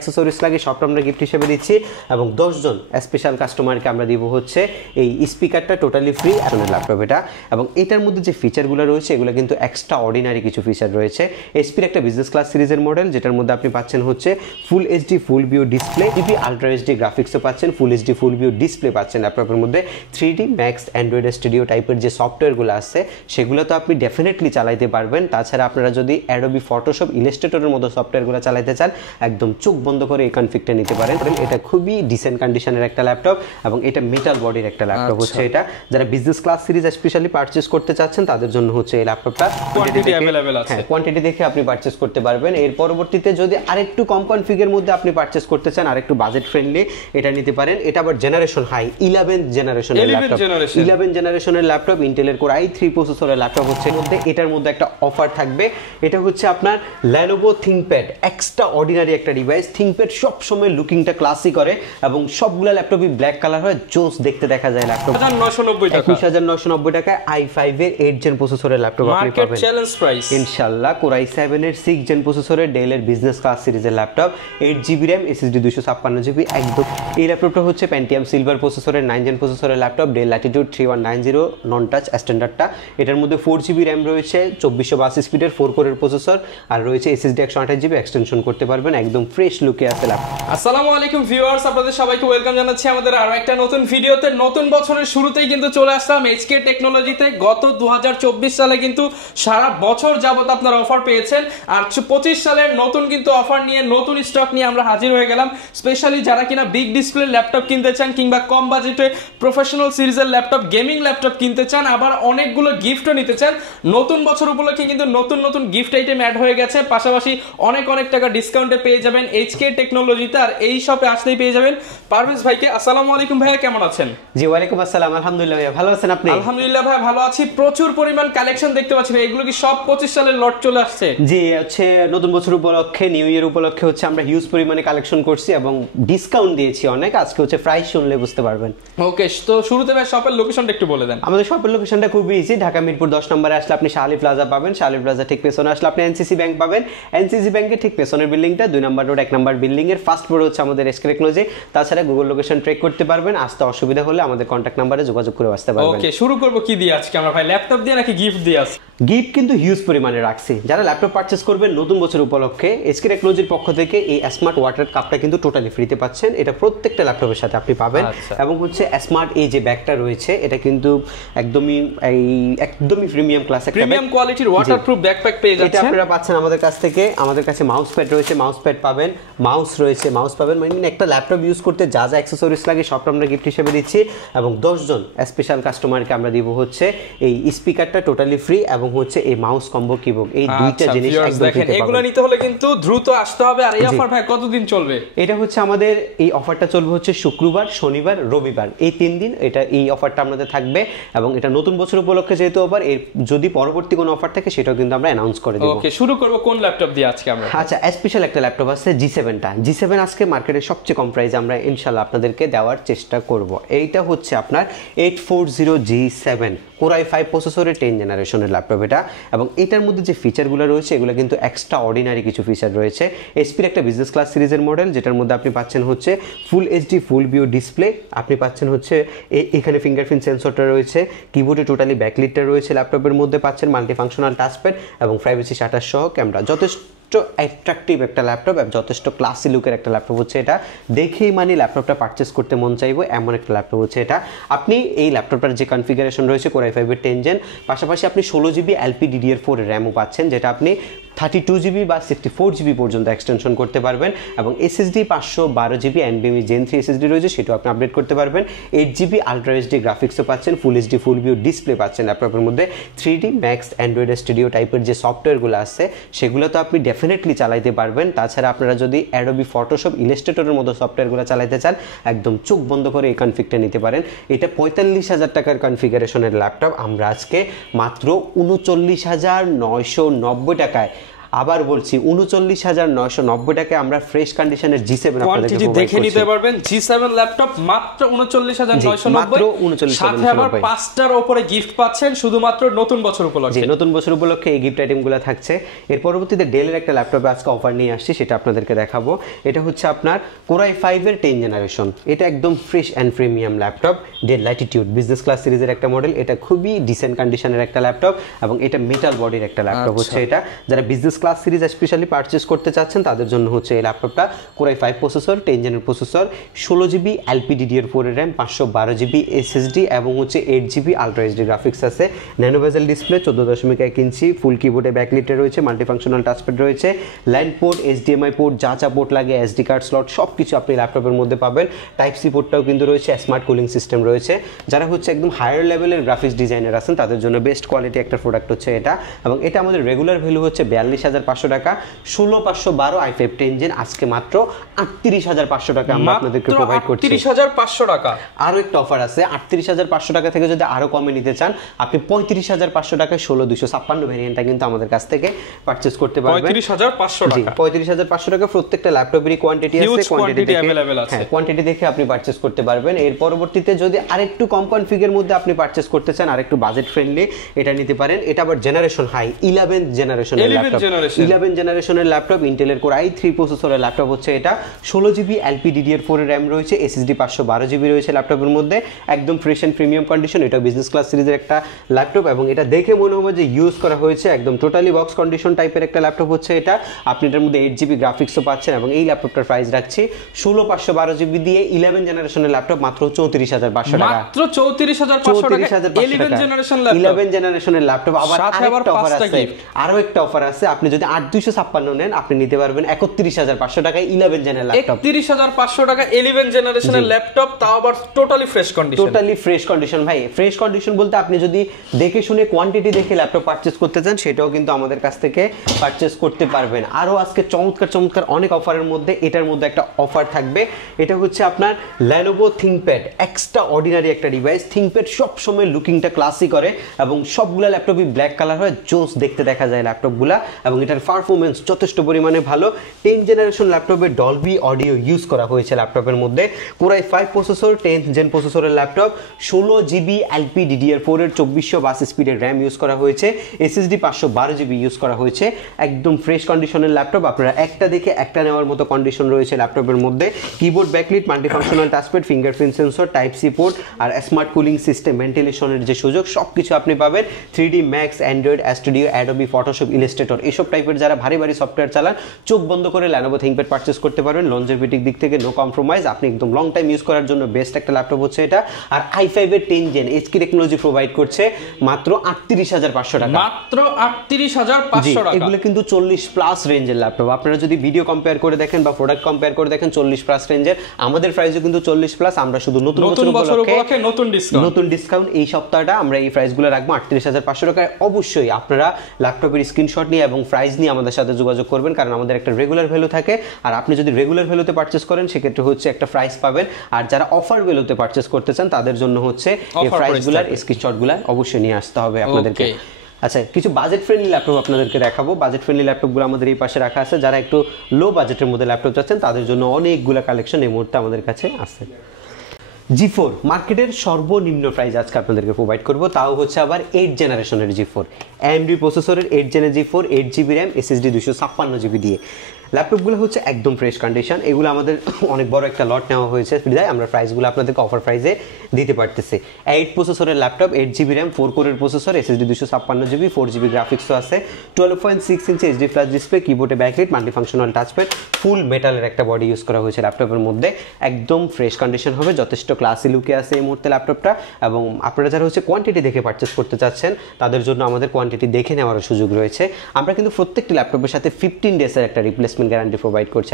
Accessories লাগে সবটা আমরা গিফট হিসেবে দিচ্ছি এবং 10 জন স্পেশাল কাস্টমারকে আমরা দিব হচ্ছে এই স্পিকারটা টোটালি ফ্রি ল্যাপটপ এটা। এবং এটার মধ্যে যে ফিচারগুলো রয়েছে এগুলো কিন্তু এক্সট্রা অর্ডিনারি কিছু ফিচার রয়েছে। এসপির একটা বিজনেস ক্লাস সিরিজের মডেল, যেটার মধ্যে আপনি পাচ্ছেন হচ্ছে full HD full view display, GB ultra HD গ্রাফিক্সও পাচ্ছেন, full HD full view display পাচ্ছেন ল্যাপটপের মধ্যে। 3D ম্যাক্স অ্যান্ড্রয়েড স্টুডিও টাইপের যে সফটওয়্যারগুলো আছে সেগুলো তো আপনি ডেফিনেটলি চালাইতে পারবেন। তাছাড়া আপনারা যদি অ্যাডোবি ফটোশপ, ইলাস্ট্রেটরের মতো সফটওয়্যারগুলো চালাইতে চান একদম চোখ বন্ধ করে এই কনফিগটা নিতে পারেন। এটা খুবই ডিসেন্ট কন্ডিশনের একটা ল্যাপটপ এবং এটা মেটাল বডির একটা ল্যাপটপ হচ্ছে এটা। যারা business class series specially purchase করতে চাচ্ছেন তাদের জন্য হচ্ছে এই ল্যাপটপটা কোয়ান্টিটি अवेलेबल আছে। হ্যাঁ, কোয়ান্টিটি দেখে আপনি পারচেজ করতে পারবেন। এর পরবর্তীতে যদি আরেকটু কম কনফিগের মধ্যে আপনি পারচেজ করতে চান, আরেকটু বাজেট ফ্রেন্ডলি, এটা নিতে পারেন। এটা আবার জেনারেশন হাই 11 জেনারেশনের ল্যাপটপ, 11 জেনারেশনের ল্যাপটপ, ইন্টেলের কোর i3 প্রসেসরের ল্যাপটপ হচ্ছে। এটার মধ্যে একটা অফার থাকবে, এটা হচ্ছে আপনার Lenovo ThinkPad, এক্সট্রা অর্ডিনারি একটা ডিভাইস। ThinkPad সব সময় লুকিংটা ক্লাসি করে এবং সবগুলা ল্যাপটপই ব্ল্যাক কালার হয়, জোস দেখতে দেখা যায়। ল্যাপটপ 1990 টাকায় i5 এর 8 জেন প্রসেসরের ল্যাপটপ আপনি পাবেন চ্যালেঞ্জ প্রাইস ইনশাআল্লাহ। কোর i7 এর 6 জেন প্রসেসরের ডেলের বিজনেস ক্লাস সিরিজের laptop, 8GB RAM, SSD 256GB একদম। এই ল্যাপটপটা হচ্ছে Pentium সিলভার প্রসেসরের 9 জেন প্রসেসরের laptop, Dell Latitude 3190 non touch স্ট্যান্ডার্ডটা। এটার মধ্যে 4GB RAM রয়েছে, 2482 স্পিডের 4 কোরের প্রসেসর, আর রয়েছে SSD 128GB এক্সটেনশন করতে পারবেন। একদম ফ্রেশ লুকে আছে ল্যাপটপ। আসসালামু আলাইকুম ভিউয়ার্স, আপনাদের সবাইকে ওয়েলকাম জানাচ্ছি আমাদের আরো একটা নতুন ভিডিওতে। নতুন বছরের শুরুতেই কিন্তু চলে আসলাম এইচকে টেকনোলজিতে। গত 2024 সালে কিন্তু সারা বছর যাবত আপনারা অফার পেয়েছেন, আর 25 সালের নতুন কিন্তু অফার নিয়ে, নতুন স্টক নিয়ে আমরা হাজির হয়ে গেলাম। স্পেশালি যারা কিনা বিগ ডিসপ্লে ল্যাপটপ কিনতে চান কিংবা কম বাজেটে প্রফেশনাল সিরিজের ল্যাপটপ, গেমিং ল্যাপটপ কিনতে চান, আবার অনেকগুলো গিফটও নিতে চান, নতুন বছর উপলক্ষে কিন্তু নতুন নতুন গিফট আইটেম অ্যাড হয়ে গেছে। পাশাপাশি অনেক টাকা ডিসকাউন্টে পেয়ে যাবেন এইচকে টেকনোলজিতে। আর এই শপে আসলেই পেয়ে যাবেন পারভেজ ভাইকে। আসসালামু আলাইকুম ভাইয়া, কেমন আছেন? জি ওয়ালাইকুম আসসালাম, আলহামদুলিল্লাহ ভাইয়া, ভালো আছেন আপনি? আলহামদুলিল্লাহ ভাই ভালো আছি। প্রচুর পরিমাণ কালেকশন দেখতে পাচ্ছি ভাই, এগুলো কি সব 25 সালের লট চলে আসছে? জি, হচ্ছে নতুন বছর উপলক্ষে, নিউ ইয়ার উপলক্ষে হচ্ছে আমরা হিউজ পরিমাণে কালেকশন করছি এবং ডিসকাউন্ট দিয়েছি অনেক। আজকে হচ্ছে প্রাইস শুনলে বুঝতে পারবেন। ওকে, তো শুরুতে ভাই শপের লোকেশনটা একটু বলে দেন। আমাদের শপের লোকেশনটা খুবই ইজি, ঢাকা মিরপুর 10 নম্বরে আসলে আপনি শাহলি প্লাজা পাবেন, শাহলি প্লাজা ঠিক পেছনে আসলে আপনি এনসিসি ব্যাংক পাবেন, এনসিসি ব্যাংকের ঠিক পেছনের বিল্ডিংটা 2 নম্বর রোড 1 নম্বর বিল্ডিং এর ফার্স্ট ফ্লোর হচ্ছে আমাদের এসকে টেকনোলজি। তাছাড়া গুগল লোকেশন ট্র্যাক করতে পারবেন, আসতে অসুবিধা হলে আমাদের কন্টাক্ট নাম্বারে যোগাযোগ করে আসতে পারবেন। ওকে, শুরু করব কি দিয়ে আজকে আমরা ভাই? ল্যাপটপ দিয়ে নাকি গিফট দিয়ে? গিফট কিন্তু হিউজ পরিমাণে রাখছি। যারা ল্যাপটপ পারচেজ করবেন নতুন বছর উপলক্ষে, এসকে টেকনোলজির পক্ষ থেকে এই স্মার্ট ওয়াটার কাপটা কিন্তু টোটালি ফ্রিতে পাচ্ছেন। এটা প্রত্যেকটা ল্যাপটপের সাথে আপনি পাবেন। এবং হচ্ছে স্মার্ট এই যে ব্যাগটা রয়েছে এটা কিন্তু একদমই প্রিমিয়াম ক্লাস, একটা প্রিমিয়াম কোয়ালিটির ওয়াটারপ্রুফ ব্যাকপ্যাক পেয়ে যাচ্ছেন। এটা আপনারা পাচ্ছেন আমাদের কাছ থেকে। আমাদের কাছে মাউস প্যাড রয়েছে, মাউস প্যাড পাবেন, মাউস রয়েছে, মাউস পাবেন। মানে একটা ল্যাপটপ ইউজ করতে যা যা অ্যাক্সেসরিজ লাগে সবটা আমরা গিফট হিসেবে দিচ্ছি এবং 10 জন স্পেশাল কাস্টমারকে আমরা দিব হচ্ছে এই স্পিকারটা টোটালি ফ্রি এবং হচ্ছে এই মাউস কম্বো কিবোর্ড, এই দুইটা জিনিস একদম ফ্রি। এগুলো নিতে হলে কিন্তু দ্রুত আসতে হবে। আর এই অফার ভাই কতদিন চলবে? এটা হচ্ছে আমাদের এই অফারটা চলবে হচ্ছে শুক্রবার, শনিবার, রবিবার, এই 3 দিন এটা এই অফারটা আমাদের থাকবে। এবং এটা নতুন বছর উপলক্ষে যেহেতু অফার, এর যদি পরবর্তী কোনো অফার থাকে সেটাও কিন্তু আমরা অ্যানাউন্স করে দেব। ওকে, শুরু করব কোন ল্যাপটপ দিয়ে আজকে আমরা? আচ্ছা, স্পেশাল একটা ল্যাপটপ আছে G7টা। G7 আজকে মার্কেটে সবচেয়ে কম প্রাইসে আমরা ইনশাআল্লাহ আপনাদেরকে দেওয়ার চেষ্টা করব। এইটা হচ্ছে আপনার 840G7 কোর i5 প্রসেসরের 10 জেনারেশনের ল্যাপটপ এটা। এবং এটার মধ্যে যে ফিচারগুলো রয়েছে এগুলো কিন্তু এক্সট্রা অর্ডিনারি কিছু ফিচার রয়েছে। এসপির একটা বিজনেস ক্লাস সিরিজের মডেল, যেটার মধ্যে আপনি পাচ্ছেন হচ্ছে full HD full view display, আপনি পাচ্ছেন হচ্ছে এখানে ফিঙ্গারপ্রিন্ট সেন্সরটা রয়েছে, কিবোর্ডে টোটালি ব্যাকলিটটা রয়েছে, ল্যাপটপের মধ্যে পাচ্ছেন মাল্টিফাংশনাল টাচপ্যাড এবং প্রাইভেসি শাটার সহ ক্যামেরা। যথেষ্ট অ্যাট্রাকটিভ একটা ল্যাপটপ এবং যথেষ্ট ক্লাসি লুকের একটা ল্যাপটপ হচ্ছে এটা। দেখেই মানে ল্যাপটপটা পারচেস করতে মন চাইবো এমন একটা ল্যাপটপ হচ্ছে এটা। আপনি এই ল্যাপটপটার যে কনফিগারেশন রয়েছে কোর i5 এর 10 জেন, পাশাপাশি আপনি 16GB LPDDR4 র্যামও পাচ্ছেন, যেটা আপনি 32GB বা 64GB পর্যন্ত এক্সটেনশন করতে পারবেন। এবং SSD 512GB NVMe Gen 3 SSD রয়েছে, সেটাও আপনি আপডেট করতে পারবেন। 8GB আলট্রা এইচডি গ্রাফিক্সও পাচ্ছেন, full HD full view display পাচ্ছেন ল্যাপটপের মধ্যে। 3D ম্যাক্স অ্যান্ড্রয়েড স্টুডিও টাইপের যে সফটওয়্যারগুলো আছে সেগুলো তো আপনি ডেফিনেটলি চালাইতে পারবেন। তাছাড়া আপনারা যদি অ্যাডোবি ফটোশপ, ইলাস্ট্রেটরের মতো সফটওয়্যারগুলো চালাইতে চান একদম চোখ বন্ধ করে এই কনফিগটা নিতে পারেন। এটা 45,000 টাকার কনফিগারেশনের ল্যাপটপ আমরা আজকে মাত্র 39,990 টাকায় আবার বলছি 39,990 টাকায় আমরা ফ্রেশ কন্ডিশনের G7 কোয়ান্টিটি দেখে নিতে পারবেন। G7 ল্যাপটপ মাত্র 39,990, সাথে আবার 5টার উপরে গিফট পাচ্ছেন শুধুমাত্র নতুন বছর উপলক্ষে। নতুন বছর উপলক্ষে এই গিফট আইটেমগুলো থাকছে। এর পরবর্তীতে ডেলের একটা ল্যাপটপে আজকে অফার নিয়ে আসছি, সেটা আপনাদেরকে দেখাবো। এটা হচ্ছে আপনার Core i5 এর 10 জেনারেশন। এটা একদম fresh and premium laptop, Dell Latitude business class সিরিজের একটা মডেল। এটা খুবই ডিসেন্ট কন্ডিশনের একটা ল্যাপটপ এবং এটা মেটাল বডির একটা ল্যাপটপ হচ্ছে এটা। যারা business class series specially purchase করতে চাচ্ছেন তাদের জন্য হচ্ছে এই ল্যাপটপটা। Core i5 processor, 10 জেনের processor, 16GB LPDDR4 এর RAM, 512GB SSD এবং হচ্ছে 8GB আলট্রা এইচডি গ্রাফিক্স আছে। ন্যানো বেজেল ডিসপ্লে, 14.1 ইঞ্চি, ফুল কিবোর্ডে ব্যাকলিটে রয়েছে, মাল্টিফাংশনাল টাচপ্যাড রয়েছে, ল্যান্ড পোর্ট, HDMI পোর্ট, যা পোর্ট লাগে, SD কার্ড স্লট সবকিছু আপনি ল্যাপটপের মধ্যে পাবেন। টাইপ সি পোর্টটাও কিন্তু রয়েছে, স্মার্ট কুলিং সিস্টেম রয়েছে। যারা হচ্ছে একদম হায়ার লেভেলের গ্রাফিক্স ডিজাইনার আছেন তাদের জন্য বেস্ট কোয়ালিটি একটা প্রোডাক্ট হচ্ছে এটা। এবং এটা আমাদের রেগুলার ভ্যালু হচ্ছে 42,500 টাকা। 16,512 i5 10 জেন আজকে মাত্র 38,500 টাকা আমরা আপনাদেরকে প্রোভাইড করছি। 38,500 টাকা। আরো একটা অফার আছে, 38,500 টাকা থেকে যদি আরো কমে নিতে চান আপনি 35,500 টাকায় 16,256 ভেরিয়েন্টটা কিন্তু আমাদের কাছ থেকে পারচেজ করতে পারবেন। 35,500 টাকা। 35,500 টাকা। প্রত্যেকটা ল্যাপটপেরই কোয়ান্টিটি আছে, কোয়ান্টিটি अवेलेबल আছে। হ্যাঁ, কোয়ান্টিটি দেখে আপনি পারচেজ করতে পারবেন। এর পরবর্তীতে যদি আরেকটু কম কনফিগের মধ্যে আপনি পারচেজ করতে চান, আরেকটু বাজেট ফ্রেন্ডলি, এটা নিতে পারেন। এটা আবার জেনারেশন হাই 11 জেনারেশনের ল্যাপটপ। 11 জেনারেশনের ল্যাপটপ, ইন্টেলের Core i3 প্রসেসরের ল্যাপটপ হচ্ছে এটা। 16GB LPDDR4 এর RAM রয়েছে, SSD 512GB রয়েছে ল্যাপটপের মধ্যে। একদম ফ্রেশ এন্ড প্রিমিয়াম কন্ডিশন। এটা বিজনেস ক্লাস সিরিজের একটা ল্যাপটপ এবং এটা দেখে মনে হবে যে ইউজ করা হয়েছে। একদম টোটালি বক্স কন্ডিশন টাইপের একটা ল্যাপটপ হচ্ছে এটা। আপনি এটার মধ্যে 8GB গ্রাফিক্সও পাচ্ছেন এবং এই ল্যাপটপটার প্রাইস রাখছি 16,512GB দিয়ে 11 জেনারেশনের ল্যাপটপ মাত্র 34,500 টাকা। মাত্র 34,500 টাকা 11 জেনারেশন ল্যাপটপ। 11 জেনারেশনের ল্যাপটপ। আবার আরেকটা অফার আছে, আরো একটা অফার আছে। আপনি যদি 8,256 নেন আপনি নিতে পারবেন 31,500 টাকায় 11 জেনের ল্যাপটপ। 31,500 টাকা 11 জেনারেশনের ল্যাপটপ, তাও আবার totally fresh condition. Totally fresh condition ভাই। ফ্রেশ কন্ডিশন বলতে আপনি যদি দেখে শুনে কোয়ান্টিটি দেখে ল্যাপটপ পারচেজ করতে চান সেটাও কিন্তু আমাদের কাছ থেকে পারচেজ করতে পারবেন। আরো আজকে চমৎকার অনেক অফারের মধ্যে এটার মধ্যে একটা অফার থাকবে। এটা হচ্ছে আপনার Lenovo ThinkPad, এক্সট্রা অর্ডিনারি একটা ডিভাইস। ThinkPad সব সময় লুকিংটা ক্লাসি করে এবং সবগুলা ল্যাপটপই ব্ল্যাক কালার হয়, জোস দেখতে দেখা যায় ল্যাপটপগুলা এবং এটার পারফরম্যান্স যথেষ্ট পরিমাণে ভালো। 10 জেনারেশন ল্যাপটপে ডলবি অডিও ইউজ করা হয়েছে ল্যাপটপের মধ্যে। Core i5 প্রসেসর, 10 জেন প্রসেসরের ল্যাপটপ, 16GB LPDDR4 এর 2422 স্পিডের RAM ইউজ করা হয়েছে, SSD 512GB ইউজ করা হয়েছে। একদম ফ্রেশ কন্ডিশনের ল্যাপটপ। আপনারা একটা দেখে একটা নেওয়ার মতো কন্ডিশন রয়েছে ল্যাপটপের মধ্যে। Keyboard backlit, multifunctional touchpad, fingerprint sensor, type C port আর স্মার্ট কুলিং সিস্টেম, ভেন্টিলেশনের যে সুযোগ সবকিছু আপনি পাবেন। 3D Max, Android Studio, Adobe Photoshop, Illustrator এসব টাইপের যারা ভারী সফটওয়্যার চালান চোখ বন্ধ করে Lenovo ThinkPad পারচেজ করতে পারবেন। লঞ্জেভিটির দিক থেকে নো কম্প্রোমাইজ। আপনি একদম লং টাইম ইউজ করার জন্য বেস্ট একটা ল্যাপটপ হচ্ছে এটা। আর i5 এর 10 জেন HK টেকনোলজি প্রোভাইড করছে মাত্র 38,500 টাকা। মাত্র 38,500 টাকা। এগুলো কিন্তু 40 প্লাস রেঞ্জের ল্যাপটপ। আপনারা যদি ভিডিও কম্পেয়ার করে দেখেন বা প্রোডাক্ট কম্পেয়ার করে দেখেন 40 প্লাস রেঞ্জের। আমাদের প্রাইসও কিন্তু 40 প্লাস। আমরা শুধু নতুন বছর উপলক্ষে নতুন ডিসকাউন্ট এই সপ্তাহটা আমরা এই প্রাইসগুলো রাখবো 38,500 টাকায়। অবশ্যই আপনারা ল্যাপটপের স্ক্রিনশট নিয়ে এবং প্রাইস নিয়ে আমাদের সাথে যোগাযোগ করবেন, কারণ আমাদের একটা রেগুলার ভ্যালু থাকে। আর আপনি যদি রেগুলার ভ্যালুতে পারচেজ করেন সেক্ষেত্রে হচ্ছে একটা প্রাইস পাবেন। আর যারা অফার ভ্যালুতে পারচেজ করতে চান তাদের জন্য হচ্ছে এই প্রাইসগুলোর স্ক্রিনশটগুলো অবশ্যই নিয়ে আসতে হবে আপনাদেরকে। আচ্ছা, কিছু বাজেট ফ্রেন্ডলি ল্যাপটপ আপনাদেরকে দেখাবো। বাজেট ফ্রেন্ডলি ল্যাপটপগুলো আমাদের এই পাশে রাখা আছে। যারা একটু লো বাজেটের মধ্যে ল্যাপটপ চাচ্ছেন তাদের জন্য অনেকগুলো কালেকশন এই মুহূর্তে আমাদের কাছে আছে। G4 মার্কেটের সর্বনিম্ন প্রাইস আজকে আপনাদেরকে প্রোভাইড করব, তাও হচ্ছে আবার 8 জেনারেশনের G4 AMD প্রসেসরের 8 জেনের G4, 8GB RAM, SSD 256GB দিয়ে। ল্যাপটপগুলো হচ্ছে একদম ফ্রেশ কন্ডিশন। এগুলো আমাদের অনেক বড় একটা লট নেওয়া হয়েছে, বিধায় আমরা প্রাইসগুলো আপনাদেরকে অফার প্রাইসে দিতে পারতেছি। 8 প্রসেসরের ল্যাপটপ, 8GB RAM, 4 কোরের প্রসেসর, SSD 256GB, 4GB গ্রাফিক্সও আছে, 12.6 ইঞ্চি HD প্লাস ডিসপ্লে, কিবোর্ডে ব্যাকলাইট, মাল্টিফাংশনাল টাচপ্যাড, ফুল মেটালের একটা বডি ইউজ করা হয়েছে ল্যাপটপের মধ্যে। একদম ফ্রেশ কন্ডিশন হবে, যথেষ্ট ক্লাসি লুকে আছে এই মুহূর্তে ল্যাপটপটা। এবং আপনারা যারা হচ্ছে কোয়ান্টিটি দেখে পারচেস করতে চাচ্ছেন তাদের জন্য আমাদের কোয়ান্টিটি দেখে নেওয়ার সুযোগ রয়েছে। আমরা কিন্তু প্রত্যেকটি ল্যাপটপের সাথে 15 ডেজের একটা রিপ্লেসমেন্ট গ্যারান্টি প্রোভাইড করছি।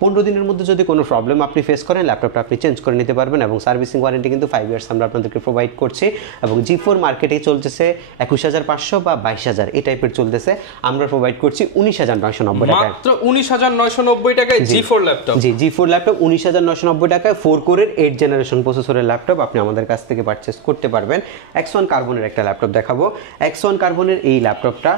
15 দিনের মধ্যে যদি কোনো প্রবলেম আপনি ফেস করেন ল্যাপটপটা আপনি চেঞ্জ করে নিতে পারবেন এবং সার্ভিসিং ওয়ারেন্টি কিন্তু 5 ইয়ার্স আমরা আপনাদেরকে প্রোভাইড করছি। এবং G4 মার্কেটে চলতেছে 21,500 বা 22,000 এই টাইপের চলতেছে। আমরা প্রোভাইড করছি 19,990 টাকায়। মাত্র 19,990 টাকায় G4 ল্যাপটপ। জি, G4 ল্যাপটপ 19,990 টাকায় 4 কোরের 8 জেনারেশন প্রসেসরের ল্যাপটপ আপনি আমাদের কাছ থেকে পারচেজ করতে পারবেন। X1 কার্বনের একটা ল্যাপটপ দেখাবো। X1 কার্বনের এই ল্যাপটপটা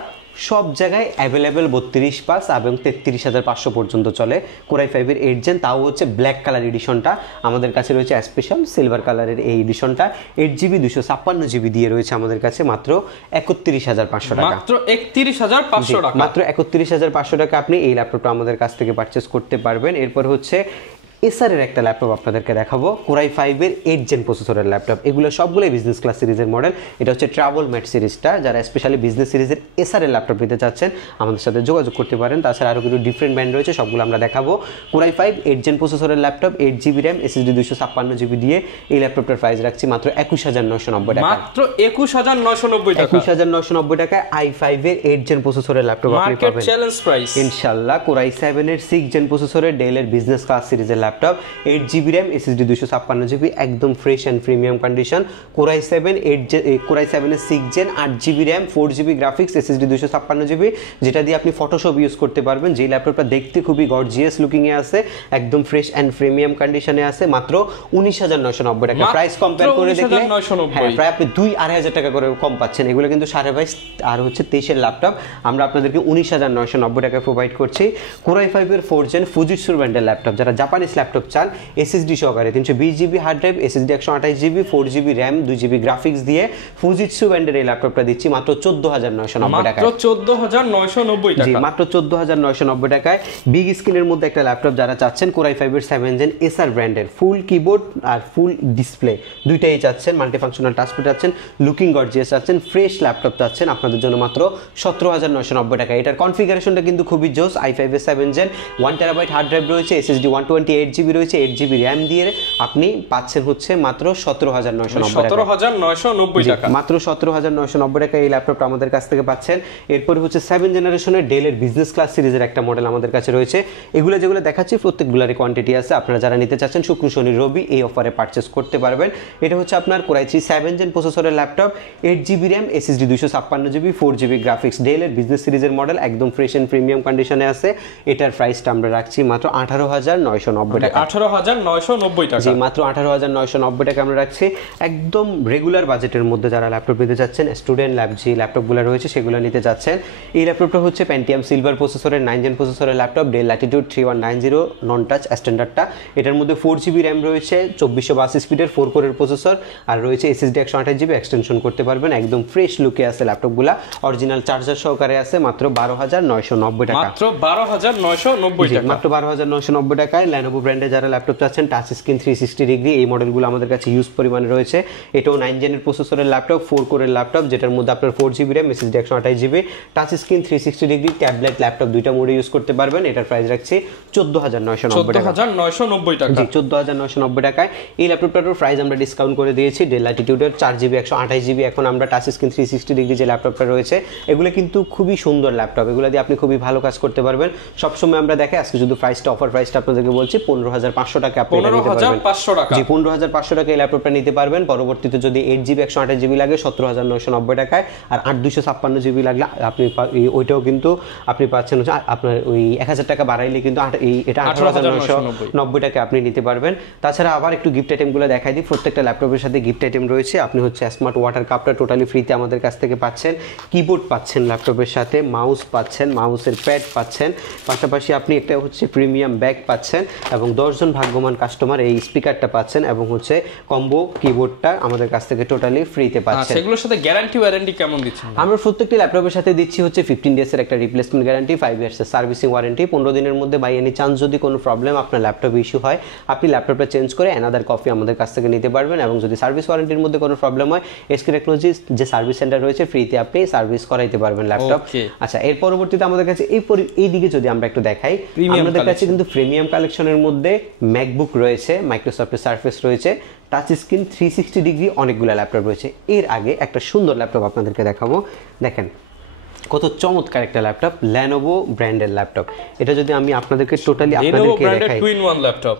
সব জায়গায় অ্যাভেলেবেল 32 পাস এবং 33,500 পর্যন্ত চলে কোরাই 5-এর 8 জেন, তাও হচ্ছে ব্ল্যাক কালার এডিশনটা আমাদের কাছে রয়েছে স্পেশাল সিলভার কালারের এই এডিশনটা 8GB 256GB দিয়ে রয়েছে আমাদের কাছে মাত্র 31,500 টাকা, মাত্র 31,500 টাকা, মাত্র 31,500 টাকা আপনি এই ল্যাপটপটা আমাদের কাছ থেকে পারচেজ করতে পারবেন। এরপর হচ্ছে এসারের একটা ল্যাপটপ আপনাদেরকে দেখাবো, কোরাই 5-এর 8 জেন প্রসেসরের ল্যাপটপ। এগুলো সবগুলোই বিজনেস ক্লাস সিরিজের মডেল। এটা হচ্ছে ট্রাভেল ম্যাট সিরিজটা, যারা স্পেশালি বিজনেস সিরিজের এসারের ল্যাপটপ নিতে চাচ্ছেন আমাদের সাথে যোগাযোগ করতে পারেন। তাছাড়া আরও কিছু ডিফারেন্ট ব্র্যান্ড রয়েছে, সবগুলো আমরা দেখাবো। কোরাই 5 8 জেন প্রসেসরের laptop, 8GB RAM, SSD 256GB দিয়ে এই ল্যাপটপটার প্রাইস রাখছি মাত্র 21,990 টাকা, মাত্র 21,990 টাকা, 21,990 টাকায় i5-এর 8 জেন প্রসেসরের ল্যাপটপ আপনি মার্কেট পাবেন চ্যালেঞ্জ প্রাইস ইনশাআল্লাহ। কোরাই 7-এর 6 জেন প্রসেসরের ডেলের বিজনেস ক্লাস সিরিজের laptop, 8GB RAM, SSD 256GB, একদম fresh and premium condition. Core i 7-এর 6 gen 8GB RAM, 4GB graphics, SSD 256GB, যেটা দিয়ে আপনি ফটোশপ ইউজ করতে পারবেন। যেই ল্যাপটপটা দেখতে খুবই গর্জিয়াস লুকিংয়ে আছে, একদম ফ্রেশ অ্যান্ড প্রিমিয়াম কন্ডিশনে আছে, মাত্র 19,990 টাকা। প্রাইস কম্পেয়ার করে দেখলে হ্যাঁ প্রায় আপনি 2-2,500 টাকা করে কম পাচ্ছেন। এগুলো কিন্তু 22.5 আর হচ্ছে 23-এর ল্যাপটপ আমরা আপনাদেরকে 19,990 টাকা প্রোভাইড করছি। কোরাই 5-এর 4 জেন ফুজিৎসু ব্র্যান্ডের ল্যাপটপ, যারা জাপানিজ ল্যাপটপ চান SSD সহকারে 320GB hard drive, SSD 128GB, 4GB RAM, 2GB graphics দিয়ে ফুজিৎসু ব্র্যান্ডের এই ল্যাপটপটা দিচ্ছি মাত্র 14,990 টাকা, মাত্র 14,990 টাকা, জি মাত্র 14,990 টাকায়। বিগ স্ক্রিনের মধ্যে একটা ল্যাপটপ যারা চাচ্ছেন, কোরাই 5-এর 7 জেন এসার ব্র্যান্ডের ফুল কিবোর্ড আর ফুল ডিসপ্লে দুইটাই চাচ্ছেন, মাল্টিফাংশনাল টাচপ্যাড চাচ্ছেন, লুকিং গর্জিয়াস চাচ্ছেন, ফ্রেশ ল্যাপটপ চাচ্ছেন, আপনাদের জন্য মাত্র 17,990 টাকা। এটার কনফিগারেশনটা কিন্তু খুবই জোস। i5-এর 7 জেন 1TB হার্ড ড্রাইভ রয়েছে, SSD 128GB রয়েছে, 8GB র্যাম দিয়ে আপনি পাচ্ছেন হচ্ছে মাত্র 17,990 টাকা, মাত্র 17,990 টাকা এই ল্যাপটপটা আমাদের কাছ থেকে পাচ্ছেন। এরপরে হচ্ছে 7 জেনারেশনের ডেলের বিজনেস ক্লাস সিরিজের একটা মডেল আমাদের কাছে রয়েছে। এগুলো যেগুলো দেখাচ্ছি প্রত্যেকগুলোরই কোয়ান্টিটি আছে, আপনারা যারা নিতে চাচ্ছেন শুক্র শনি রবি এই অফারে পারচেস করতে পারবেন। এটা হচ্ছে আপনার কোরাই 3 7 জেন প্রসেসরের laptop, 8GB RAM, SSD 256GB, 4GB graphics, ডেলের বিজনেস সিরিজের মডেল, একদম ফ্রেশ এন্ড প্রিমিয়াম কন্ডিশনে আছে। এটার প্রাইসটা আমরা রাখছি মাত্র 18,990 টাকা, 18,990 টাকা, জি মাত্র 18,990 টাকা আমরা রাখছি। একদম রেগুলার বাজেটের মধ্যে যারা ল্যাপটপ নিতে চাচ্ছেন, স্টুডেন্ট ল্যাব যে ল্যাপটপগুলো রয়েছে সেগুলো নিতে চাচ্ছেন, এই ল্যাপটপটা হচ্ছে প্যান্টিয়াম সিলভার প্রসেসরের 9 জেন প্রসেসরের laptop, Dell Latitude 3190 non touch স্ট্যান্ডার্ডটা। এটার মধ্যে 4GB র্যাম রয়েছে, 2482 স্পিডের 4 কোরের প্রসেসর, আর রয়েছে SSD 128GB এক্সটেনশন করতে পারবেন। একদম ফ্রেশ লুকে আছে ল্যাপটপগুলো, অরিজিনাল চার্জার সহকারে আছে, মাত্র 12,990 টাকা, মাত্র 12,990 টাকা, মাত্র 12,990 টাকায়। ল্যানোভো ব্র্যান্ডে যারা ল্যাপটপ চাচ্ছেন, টাচ স্ক্রিন 360 ডিগ্রি, এই মডেলগুলো আমাদের কাছে ইউজ পরিমাণে রয়েছে। এটাও 9 জেনের প্রসেসরের ল্যাপটপ, 4 কোরের ল্যাপটপ, যেটার মধ্যে আপনার 4GB RAM, SSD 128GB, touch screen 360 degree, tablet laptop দুইটা মোডে ইউজ করতে পারবেন। এটার প্রাইস রাখছি 14,990 টাকা, 14,990 টাকা, জি 14,990 টাকায়। এই ল্যাপটপটার প্রাইস আমরা ডিসকাউন্ট করে দিয়েছি। ডেল ল্যাটিটিউডের 4GB 128GB, এখন আমরা টাচ স্ক্রিন 360 ডিগ্রি যে ল্যাপটপটা রয়েছে, এগুলো কিন্তু খুবই সুন্দর ল্যাপটপ, এগুলো দিয়ে আপনি খুবই ভালো কাজ করতে পারবেন। সবসময় আমরা দেখে আজকে শুধু প্রাইসটা অফার প্রাইসটা আপনাদেরকে বলছি 15,500 টাকা আপনি এটা নিতে পারবেন, 15,500 টাকা, জি 15,500 টাকা এই ল্যাপটপটা নিতে পারবেন। পরবর্তীতে যদি 8GB 128GB লাগে 17,990 টাকায়, আর 8/256GB লাগলে আপনি ওইটাও কিন্তু আপনি পাচ্ছেন হচ্ছে আপনার ওই 1000 টাকা বাড়াইলে কিন্তু এটা 18,990 টাকা আপনি নিতে পারবেন। তাছাড়া আবার একটু গিফট আইটেমগুলো দেখাই দিই। প্রত্যেকটা ল্যাপটপের সাথে গিফট আইটেম রয়েছে। আপনি হচ্ছে স্মার্ট ওয়াটার কাপটা টোটালি ফ্রিতে আমাদের কাছ থেকে পাচ্ছেন, কিবোর্ড পাচ্ছেন ল্যাপটপের সাথে, মাউস পাচ্ছেন, মাউসের প্যাড পাচ্ছেন, পাশাপাশি আপনি একটা হচ্ছে প্রিমিয়াম ব্যাগ পাচ্ছেন, এবং 10 জন ভাগ্যবান কাস্টমার এই স্পিকারটা পাচ্ছেন, এবং হচ্ছে কম্বো কিবোর্ডটা আমাদের কাছ থেকে টোটালি ফ্রিতে পাচ্ছেন। সেগুলোর সাথে গ্যারান্টি ওয়ারেন্টি কেমন দিচ্ছেন? আমরা প্রত্যেকটি ল্যাপটপের সাথে দিচ্ছি হচ্ছে 15 ডেজের একটা রিপ্লেসমেন্ট গ্যারান্টি, 5 ইয়ার্সের সার্ভিসিং ওয়ারেন্টি। 15 দিনের মধ্যে বাই এনি চান্স যদি কোনো প্রবলেম আপনার ল্যাপটপ ইস্যু হয়, আপনি ল্যাপটপটা চেঞ্জ করে অ্যানাদার কপি আমাদের কাছ থেকে নিতে পারবেন। এবং যদি সার্ভিস ওয়ারেন্টির মধ্যে কোনো প্রবলেম হয়, এসকে টেকনোলজি যে সার্ভিস সেন্টার রয়েছে ফ্রিতে আপনি সার্ভিস করাইতে পারবেন ল্যাপটপ। আচ্ছা, এর পরবর্তীতে আমাদের কাছে এই দিকে যদি আমরা একটু দেখাই, আমাদের কাছে কিন্তু প্রিমিয়াম কালেকশনের মধ্যে ম্যাকবুক রয়েছে, মাইক্রোসফটের সারফেস রয়েছে, টাচ স্ক্রিন 360 ডিগ্রি অনেকগুলো ল্যাপটপ রয়েছে। এর আগে একটা সুন্দর ল্যাপটপ আপনাদেরকে দেখাবো, দেখেন কত চমৎকার একটা ল্যাপটপ, ল্যানোভো ব্র্যান্ডের ল্যাপটপ। এটা যদি আমি আপনাদেরকে টোটালি আপনাদেরকে দেখাই,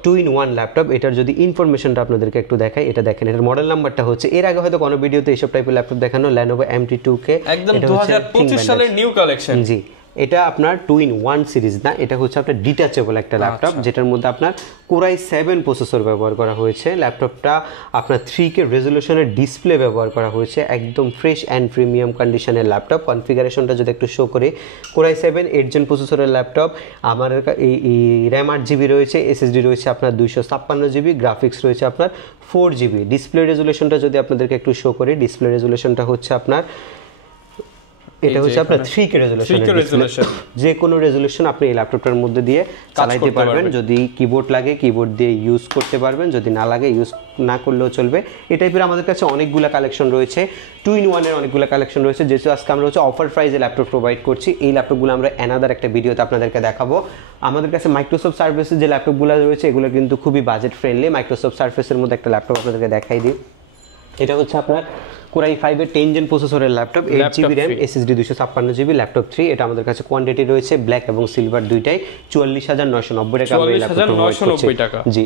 2-in-1 ল্যাপটপ, এটার যদি ইনফরমেশনটা আপনাদেরকে একটু দেখাই, এটা দেখেন, এটার মডেল নাম্বারটা হচ্ছে, এর আগে হয়তো কোনো ভিডিওতে এইসব টাইপের ল্যাপটপ দেখানো, ল্যানোভো MT2K, একদম 2025 সালের নিউ কালেকশন, জি এটা আপনার 2-in-1 সিরিজ না, এটা হচ্ছে আপনার ডিটাচেবল একটা ল্যাপটপ, যেটার মধ্যে আপনার Core i7 প্রসেসর ব্যবহার করা হয়েছে। ল্যাপটপটা আপনার 3K রেজলিউশনের ডিসপ্লে ব্যবহার করা হয়েছে, একদম ফ্রেশ অ্যান্ড প্রিমিয়াম কন্ডিশনের ল্যাপটপ। কনফিগারেশনটা যদি একটু শো করে, Core i7 8 Gen প্রসেসরের ল্যাপটপ, আমার এই র্যাম 8GB রয়েছে, SSD রয়েছে আপনার 256GB, গ্রাফিক্স রয়েছে আপনার 4GB। ডিসপ্লে রেজলিউশনটা যদি আপনাদেরকে একটু শো করি, ডিসপ্লে রেজলিউশনটা হচ্ছে আপনার, এটা হচ্ছে আপনার 3K রেজলিউশন, যে কোনো রেজলিউশন আপনি এই ল্যাপটপটার মধ্যে দিয়ে চালাতে পারবেন। যদি কিবোর্ড লাগে কিবোর্ড দিয়ে ইউজ করতে পারবেন, যদি না লাগে ইউজ না করলেও চলবে। এই টাইপের আমাদের কাছে অনেকগুলো কালেকশন রয়েছে, 2-in-1 এর অনেকগুলো কালেকশন রয়েছে। যেহেতু আজকে আমরা হচ্ছে অফার প্রাইসে ল্যাপটপ প্রোভাইড করছি, এই ল্যাপটপগুলো আমরা অ্যানাদার একটা ভিডিওতে আপনাদেরকে দেখাবো। আমাদের কাছে মাইক্রোসফট সার্ফেসের যে ল্যাপটপগুলো রয়েছে এগুলো কিন্তু খুবই বাজেট ফ্রেন্ডলি। মাইক্রোসফট সার্ফেসের মধ্যে একটা ল্যাপটপ আপনাদেরকে দেখাই দিই। এটা হচ্ছে আপনার Core i5 এর 10 Gen প্রসেসরের laptop, 8GB RAM, SSD 256GB, laptop 3। এটা আমাদের কাছে কোয়ান্টিটি রয়েছে ব্ল্যাক এবং সিলভার দুইটাই, 44,990 টাকা আমরা এই ল্যাপটপটা প্রোভাইড করছি। জি,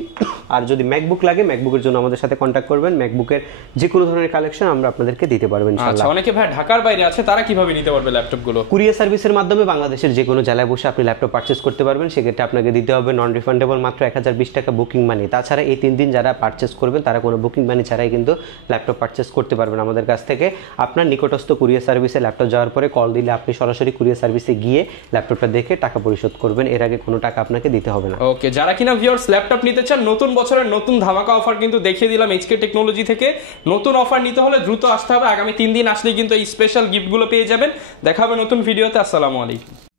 আর যদি ম্যাকবুক লাগে ম্যাকবুকের জন্য আমাদের সাথে কন্টাক্ট করবেন, ম্যাকবুকের যে কোনো ধরনের কালেকশন আমরা আপনাদেরকে দিতে পারবো ইনশাআল্লাহ। আচ্ছা, অনেকে ভাই ঢাকার বাইরে আছে, তারা কিভাবে নিতে পারবে ল্যাপটপগুলো? কুরিয়ার সার্ভিসের মাধ্যমে বাংলাদেশের যে কোনো জেলায় বসে আপনি ল্যাপটপ পারচেজ করতে পারবেন। সেক্ষেত্রে আপনাকে দিতে হবে নন রিফান্ডেবল মাত্র 1020 টাকা বুকিং মানি। তাছাড়া এই 3 দিন যারা পারচেজ করবেন তারা কোনো বুকিং মানি ছাড়াই কিন্তু ল্যাপটপ পারচেজ করতে পারবেন আমাদের কাছ থেকে। আপনার নিকটস্থ কুরিয়ার সার্ভিসে ল্যাপটপ যাওয়ার পরে কল দিলে আপনি সরাসরি কুরিয়ার সার্ভিসে গিয়ে ল্যাপটপটা দেখে টাকা পরিশোধ করবেন, এর আগে কোনো টাকা আপনাকে দিতে হবে না। ওকে, যারা কিনা ভিউয়ার্স ল্যাপটপ নিতে চান, নতুন বছরের নতুন ধামাকা অফার কিন্তু দেখিয়ে দিলাম এইচকে টেকনোলজি থেকে। নতুন অফার নিতে হলে দ্রুত আসতে হবে, আগামী 3 দিন আসলেই কিন্তু এই স্পেশাল গিফটগুলো পেয়ে যাবেন। দেখা হবে নতুন ভিডিওতে। আসসালামু আলাইকুম।